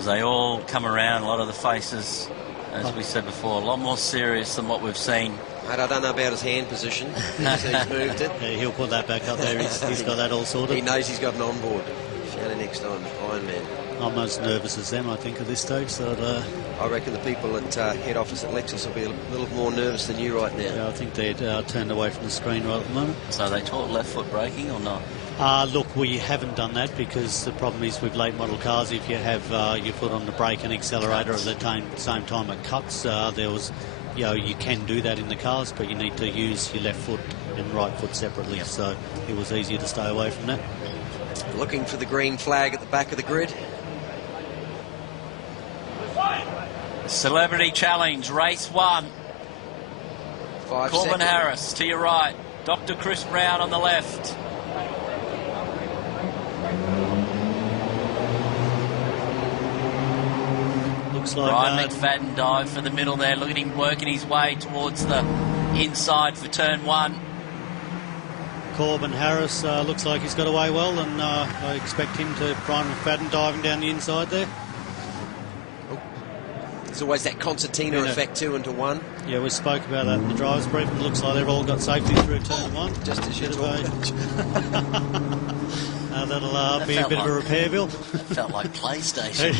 Because they all come around, a lot of the faces, as we said before, a lot more serious than what we've seen. Mate, I don't know about his hand position. He's moved it. Yeah, he'll put that back up there. He's got that all sorted. He knows he's got an onboard. Shannon next time, Ironman. I'm as nervous as them, I think, at this stage. So I reckon the people at head office at Lexus will be a little more nervous than you right now. Yeah, I think they're turned away from the screen right at the moment. So they taught left foot braking or not? Look, we haven't done that because the problem is with late model cars, if you have your foot on the brake and accelerator at the same time it cuts, you can do that in the cars, but you need to use your left foot and right foot separately. Yep. So it was easier to stay away from that. Looking for the green flag at the back of the grid. Celebrity Challenge, race 1. Corbin Harris to your right. Dr. Chris Brown on the left. Looks like Brian McFadden dive for the middle there. Look at him working his way towards the inside for turn 1. Corbin Harris looks like he's got away well, and I expect him to. Brian McFadden diving down the inside there. There's always that concertina effect, 2 into 1. Yeah, we spoke about that in the driver's briefing. It looks like they've all got safety through turn 1. Just as you talk. That'll be a bit of a repair bill. Felt like PlayStation.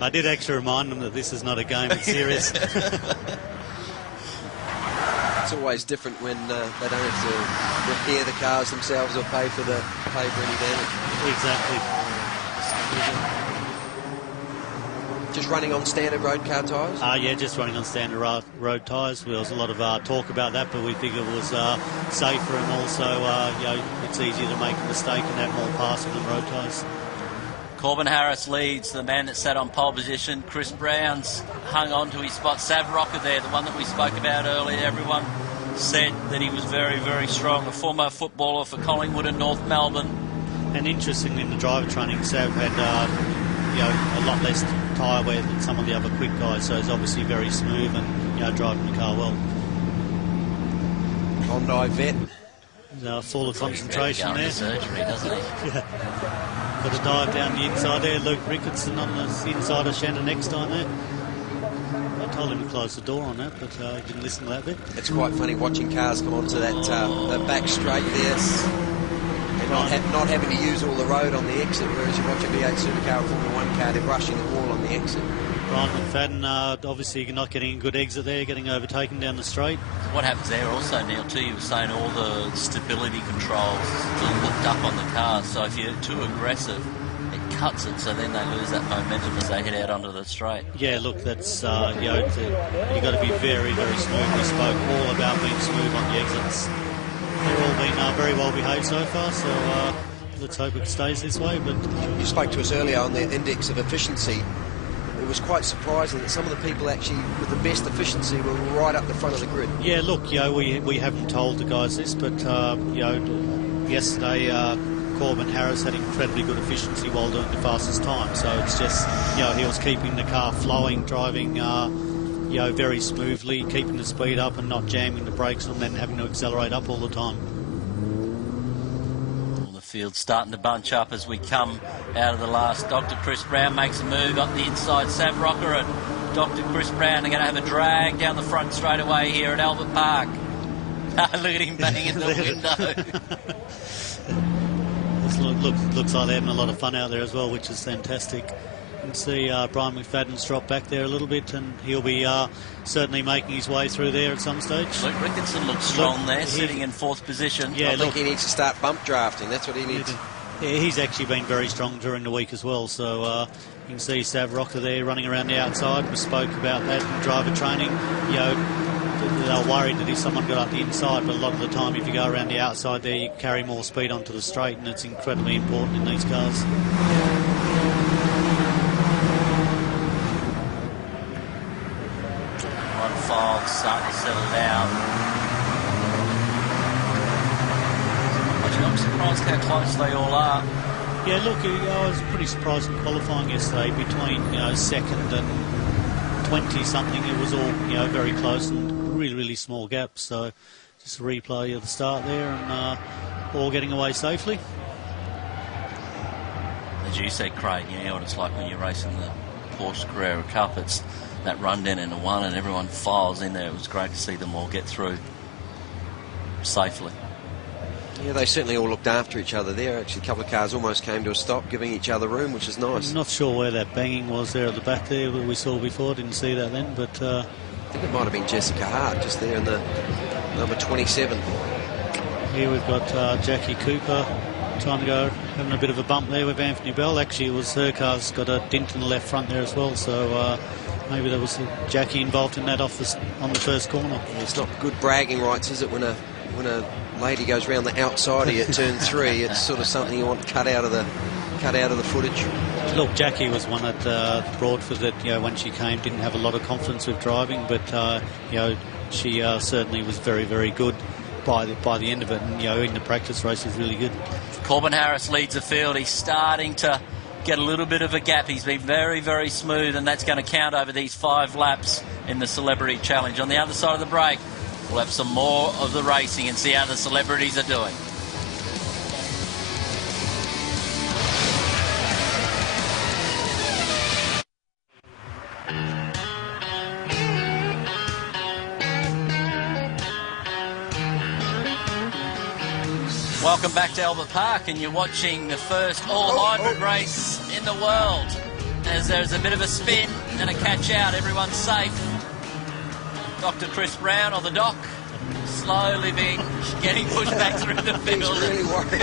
I did actually remind them that this is not a game, it's serious. It's always different when they don't have to repair the cars themselves or pay for any damage. Exactly. Just running on standard road car tyres? Yeah, just running on standard road tyres. There was a lot of talk about that, but we figured it was safer, and also it's easier to make a mistake and have more passing on road tyres. Corbin Harris leads, the man that sat on pole position. Chris Brown's hung on to his spot. Sav Rocker there, the one that we spoke about earlier. Everyone said that he was very, very strong. A former footballer for Collingwood and North Melbourne. And interestingly, in the driver training, Sav had a lot less tyre wear than some of the other quick guys, so he's obviously very smooth and driving the car well. Bondi vet. Full of concentration there. Surgery, doesn't he? Yeah. Got to dive down the inside there. Luke Rickardson on the inside of Shannon Eckstein there. I told him to close the door on that, but he didn't listen to that bit. It's quite funny watching cars come onto that back straight there. And not having to use all the road on the exit, whereas you watch a V8 Supercar or Formula 1 car, they're brushing it all on the exit. Brian McFadden, obviously not getting a good exit there, getting overtaken down the straight. What happens there also, Neil, too, you were saying all the stability controls are hooked up on the car, so if you're too aggressive, it cuts it, so then they lose that momentum as they head out onto the straight. Yeah, look, that's, you've got to be very, very smooth. We spoke all about being smooth on the exits. They've all been very well behaved so far, so let's hope it stays this way. But you spoke to us earlier on the index of efficiency. It was quite surprising that some of the people actually with the best efficiency were right up the front of the grid. Yeah, look, we haven't told the guys this, but yesterday Corbin Harris had incredibly good efficiency while doing the fastest time. So it's just he was keeping the car flowing, driving very smoothly, keeping the speed up and not jamming the brakes and then having to accelerate up all the time. The field's starting to bunch up as we come out of the last. Dr. Chris Brown makes a move on the inside. Sav Rocker and Dr. Chris Brown are going to have a drag down the front straight away here at Albert Park. Look at him banging the window. Looks like they're having a lot of fun out there as well, which is fantastic. You can see Brian McFadden's dropped back there a little bit, and he'll be certainly making his way through there at some stage. Luke Rickardson looks strong there, sitting in 4th position. Yeah, I think he needs to start bump drafting. That's what he needs. Yeah, he's actually been very strong during the week as well. So you can see Sav Rocker there running around the outside. We spoke about that in driver training. They were worried that if someone got up the inside, but a lot of the time if you go around the outside there, you carry more speed onto the straight, and it's incredibly important in these cars. File starting to settle down. I'm surprised how close they all are. Yeah, look, I was pretty surprised in qualifying yesterday. Between second and 20-something, it was all very close and really, really small gaps. So just a replay of the start there, and all getting away safely. As you said, Craig, you know what it's like when you're racing the Porsche Carrera Cup. It's that run down into one and everyone files in there. It was great to see them all get through safely. Yeah, they certainly all looked after each other there. Actually, a couple of cars almost came to a stop, giving each other room, which is nice. I'm not sure where that banging was there at the back there that we saw before. Didn't see that then, but I think it might have been Jessica Hart just there in the number 27. Here we've got Jackie Cooper trying to go, having a bit of a bump there with Anthony Bell. Actually, it was her car's got a dent in the left front there as well, so maybe there was Jackie involved in that on the first corner. It's not good bragging rights, is it, when a lady goes round the outside of you at turn 3? It's sort of something you want cut out of the footage. Look, Jackie was one at Broadford that, you know, when she came, didn't have a lot of confidence with driving, but you know, she certainly was very, very good by the end of it, and you know, in the practice race was really good. Corbin Harris leads the field. He's starting to get a little bit of a gap. He's been very, very smooth, and that's going to count over these 5 laps in the Celebrity Challenge. On the other side of the break, we'll have some more of the racing and see how the celebrities are doing. Welcome back to Albert Park, and you're watching the first all-hybrid race in the world. As there's a bit of a spin and a catch-out, everyone's safe. Dr. Chris Brown on the dock, slowly getting pushed back through the field. He's really worried.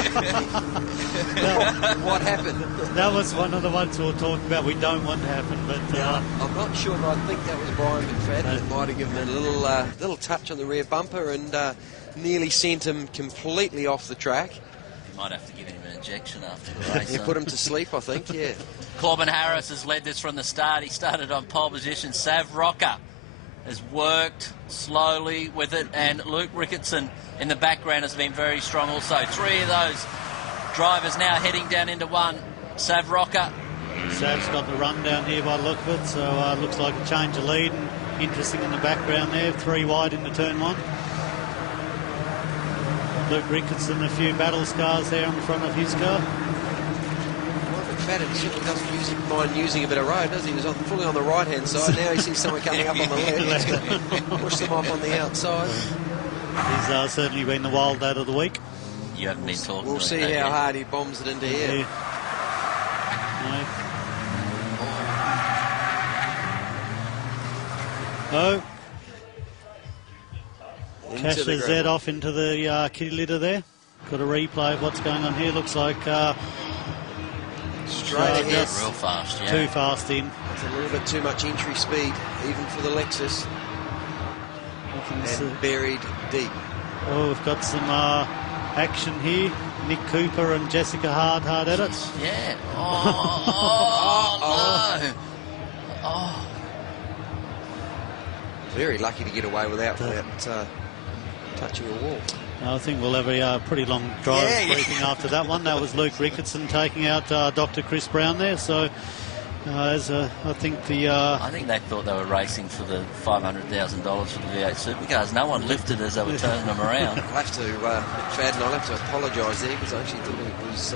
What happened? That was one of the ones we were talking about we don't want to happen, but I'm not sure, but I think that was Brian McFadden that might have given him a little touch on the rear bumper and nearly sent him completely off the track. You might have to give him an injection after the race. You put him to sleep, I think, yeah. Corbin Harris has led this from the start. He started on pole position. Sav Rocker has worked slowly with it, and Luke Ricketson in the background has been very strong also. 3 of those drivers now heading down into one. Sav Rocker. Sav's got the run down here by the look of it, so looks like a change of lead, and interesting in the background there, 3 wide into turn 1. Luke Ricketson, a few battle scars there on the front of his car. McFadden certainly doesn't mind using a bit of road, does he? He was fully on the right-hand side. Now he sees someone coming up on the left. He's going to push them off on the outside. He's certainly been the wild lad of the week. You haven't been talking. We'll see how hard he bombs it into here. Yeah. No. Oh. Cashes that off into the kitty litter there. Got a replay of what's going on here. Looks like straight ahead. Real fast, yeah. Too fast in. It's a little bit too much entry speed, even for the Lexus. And buried deep. Oh, we've got some action here. Nick Cooper and Jessica Hart at it. Yeah. No. Oh. Very lucky to get away without touching a wall. I think we'll have a pretty long drive briefing after that one. That was Luke Ricketson taking out Dr. Chris Brown there. So, I think I think they thought they were racing for the $500,000 for the V8 supercars. No one lifted as they were turning them around. I'll have to, McFadden, I'll have to apologise there because I actually thought it was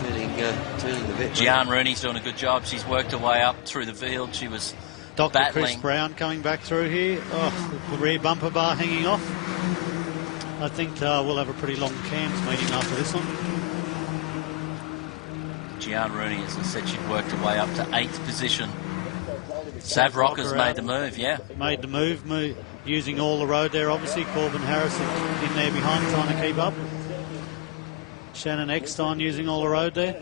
turning the vet. Gian Rooney's doing a good job. She's worked her way up through the field. She was Dr. battling. Chris Brown coming back through here. Oh, the rear bumper bar hanging off. I think we'll have a pretty long cams meeting after this one. Gian Rooney, as I said, she'd worked her way up to 8th position. Sav Rocker's made the move, yeah. Made the move, using all the road there, obviously. Corbin Harris in there behind, trying to keep up. Shannon Eckstein using all the road there.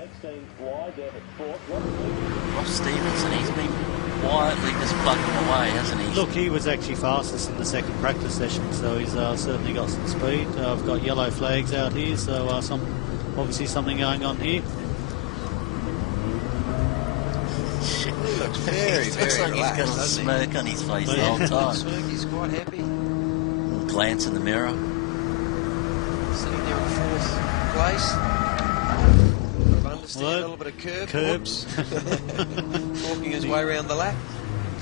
Ross Stevenson, he's been quietly just plugging away, hasn't he? Look, he was actually fastest in the second practice session, so he's certainly got some speed. I've got yellow flags out here, so obviously something going on here. He looks very, looks like relaxed, he's got a smirk on his face the whole time. He's quite happy. Glance in the mirror. Sitting there in 4th place. Understand a little bit of curbs. Walking his way around the lap.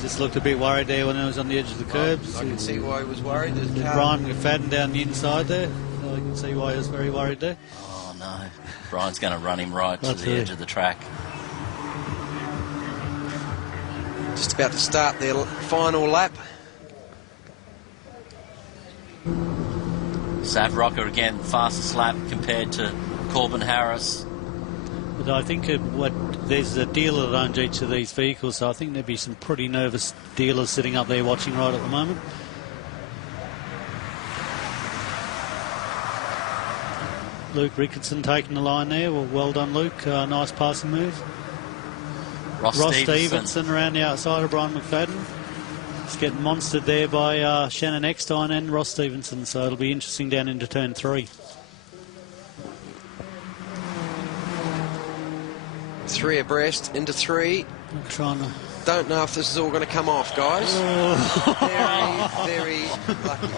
Just looked a bit worried there when he was on the edge of the curbs. I can see why he was worried. There's Brian McFadden down the inside there. So you can see why he was very worried there. Oh no, Brian's going to run him right to the edge of the track. Just about to start their final lap. Sav Rocker again, fastest lap compared to Corbin Harris. But I think there's a dealer that owns each of these vehicles, so I think there'd be some pretty nervous dealers sitting up there watching right at the moment. Luke Ricketson taking the line there. Well done, Luke. Nice passing move. Ross Stevenson around the outside of Brian McFadden. He's getting monstered there by Shannon Eckstein and Ross Stevenson, so it'll be interesting down into turn 3. 3 abreast into 3. I'm trying to... Don't know if this is all going to come off, guys. Oh. Very lucky.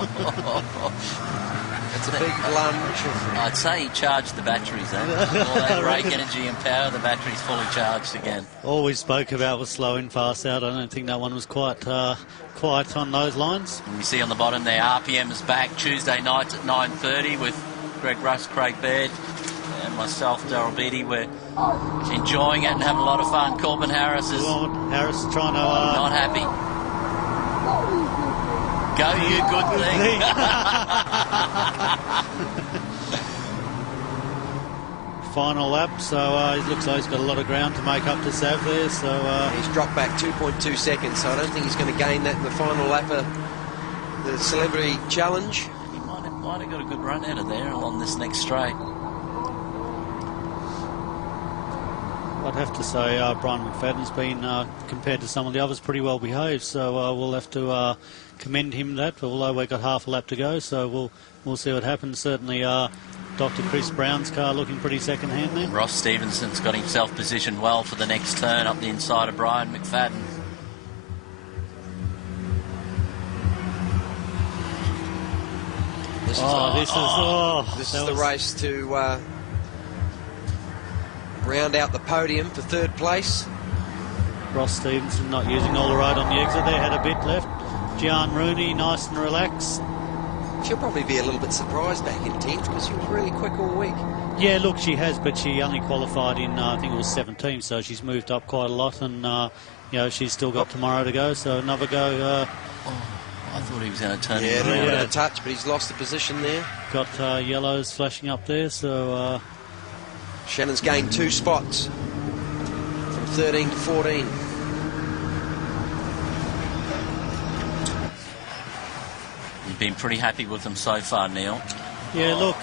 It's a big lunge. I'd say he charged the batteries, eh? All that brake energy and power, the battery's fully charged again. All we spoke about was slow in, fast out. I don't think that one was quite on those lines. And you see on the bottom there, RPM is back Tuesday nights at 9:30 with Greg Russ, Craig Baird, and myself, Darryl Beattie. We're enjoying it and having a lot of fun. Corbin Harris is Harris trying to... not happy. Go, you good thing. Final lap, so it looks like he's got a lot of ground to make up to Sav there. So he's dropped back 2.2 seconds, so I don't think he's going to gain that in the final lap of the Celebrity Challenge. He might have got a good run out of there along this next straight. I'd have to say Brian McFadden's been, compared to some of the others, pretty well behaved, so we'll have to commend him that, although we've got half a lap to go, so we'll see what happens. Certainly Dr. Chris Brown's car looking pretty second-hand there. Ross Stevenson's got himself positioned well for the next turn up the inside of Brian McFadden. This is the race to round out the podium for 3rd place. Ross Stevenson not using all the road on the exit there, had a bit left. Gian Rooney nice and relaxed. She'll probably be a little bit surprised back in 10th because she was really quick all week. Yeah, look, she has, but she only qualified in, I think it was 17, so she's moved up quite a lot, and, you know, she's still got tomorrow to go, so another go. I thought he was going to turn him around. Yeah, a touch, but he's lost the position there. Got yellows flashing up there, so... Shannon's gained 2 spots from 13 to 14. You've been pretty happy with them so far, Neil. Yeah, look,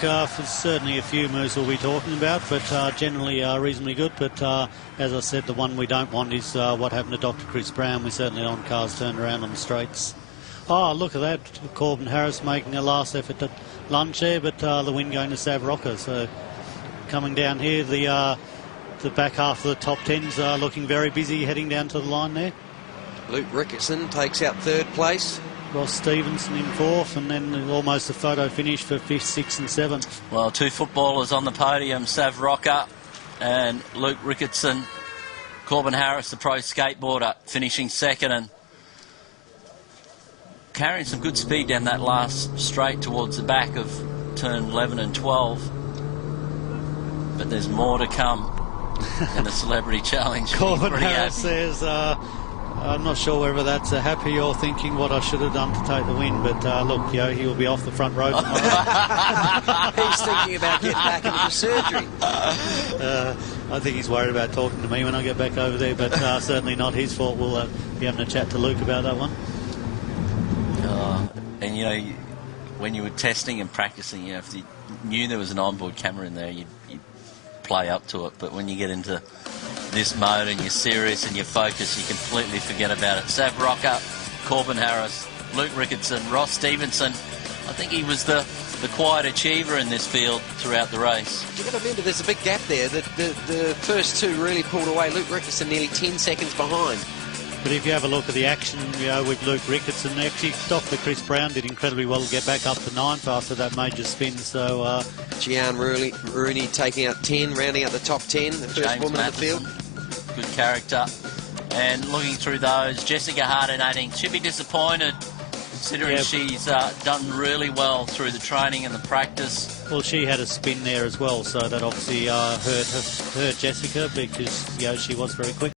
certainly a few moves we'll be talking about, but generally reasonably good. But as I said, the one we don't want is what happened to Dr. Chris Brown. We certainly don't want cars turned around on the straights. Oh, look at that. Corbin Harris making a last effort to lunge there, but the win going to Sav Rocker. So coming down here, the back half of the top 10s are looking very busy heading down to the line there. Luke Ricketson takes out 3rd place. Ross Stevenson in 4th, and then almost a photo finish for 5th, 6th and 7th. Well, 2 footballers on the podium, Sav Rocker and Luke Ricketson. Corbin Harris, the pro skateboarder, finishing 2nd and carrying some good speed down that last straight towards the back of turn 11 and 12. But there's more to come in the Celebrity Challenge. Corbin Harris says, I'm not sure whether that's a happy or thinking what I should have done to take the win, but look, you know, he will be off the front road tomorrow. He's thinking about getting back into the surgery. I think he's worried about talking to me when I get back over there, but certainly not his fault. We'll be having a chat to Luke about that one. And, you know, when you were testing and practicing, you know, if you knew there was an onboard camera in there, you'd play up to it. But when you get into this mode and you're serious and you're focused, you completely forget about it. Sav Rocker, Corbin Harris, Luke Ricketson, Ross Stevenson. I think he was the quiet achiever in this field throughout the race. You've got to remember there's a big gap there. The first 2 really pulled away. Luke Ricketson nearly 10 seconds behind. But if you have a look at the action, you know, with Luke Ricketson, actually, Dr. Chris Brown did incredibly well to get back up to 9th after that major spin. So Gian Rooney taking out 10, rounding out the top 10, the first James woman Matheson, in the field. Good character. And looking through those, Jessica Harden 18. She'll be disappointed considering she's done really well through the training and the practice. Well, she had a spin there as well, so that obviously hurt Jessica because, you know, she was very quick.